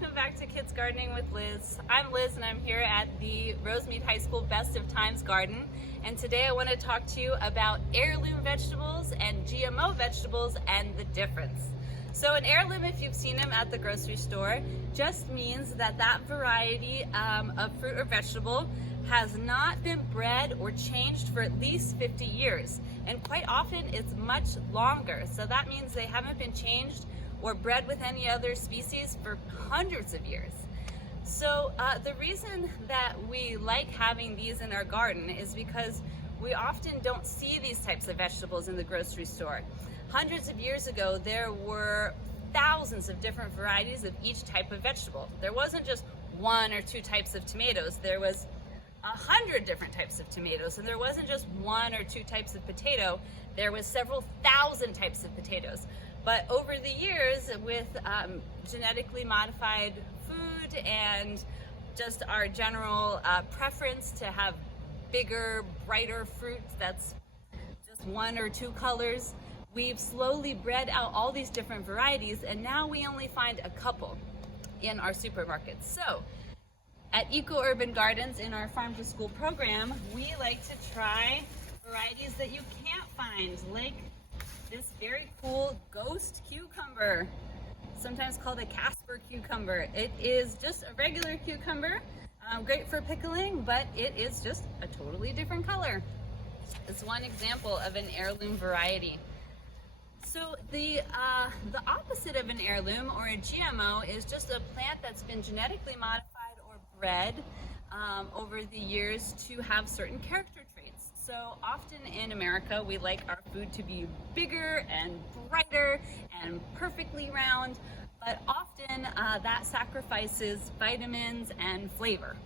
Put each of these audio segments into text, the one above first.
welcome back to Kids Gardening with Liz. I'm Liz and I'm here at the Rosemead High School Best of Times Garden, and today I want to talk to you about heirloom vegetables and GMO vegetables and the difference. So an heirloom, if you've seen them at the grocery store, just means that that variety of fruit or vegetable has not been bred or changed for at least 50 years, and quite often it's much longer. So that means they haven't been changed or bred with any other species for hundreds of years. So the reason that we like having these in our garden is because we often don't see these types of vegetables in the grocery store. Hundreds of years ago, there were thousands of different varieties of each type of vegetable. There wasn't just one or two types of tomatoes. There was 100 different types of tomatoes, and there wasn't just one or two types of potato. There was several thousand types of potatoes. But over the years, with genetically modified food and just our general preference to have bigger, brighter fruit that's just one or two colors, we've slowly bred out all these different varieties, and now we only find a couple in our supermarkets. So at Eco Urban Gardens, in our Farm to School program, we like to try varieties that you can't find, like this very cool ghost cucumber, sometimes called a Casper cucumber. It is just a regular cucumber, great for pickling, but it is just a totally different color. It's one example of an heirloom variety. So the opposite of an heirloom or a GMO is just a plant that's been genetically modified or bred over the years to have certain character traits. So often in America, we like our food to be bigger and brighter and perfectly round, but often that sacrifices vitamins and flavor.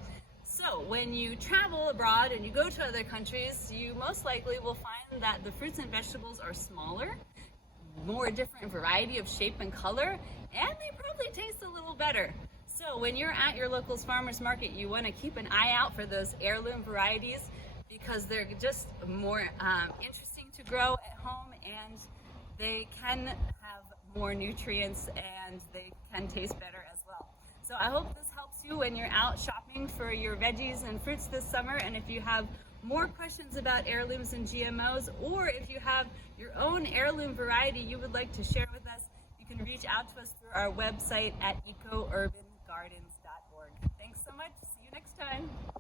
So when you travel abroad and you go to other countries, you most likely will find that the fruits and vegetables are smaller, more different variety of shape and color, and they probably taste a little better. So when you're at your local farmer's market, you want to keep an eye out for those heirloom varieties because they're just more interesting to grow at home, and they can have more nutrients and they can taste better as well. So I hope this helps you when you're out shopping for your veggies and fruits this summer. And if you have more questions about heirlooms and GMOs, or if you have your own heirloom variety you would like to share with us, you can reach out to us through our website at ecourban.org. Thanks so much. See you next time.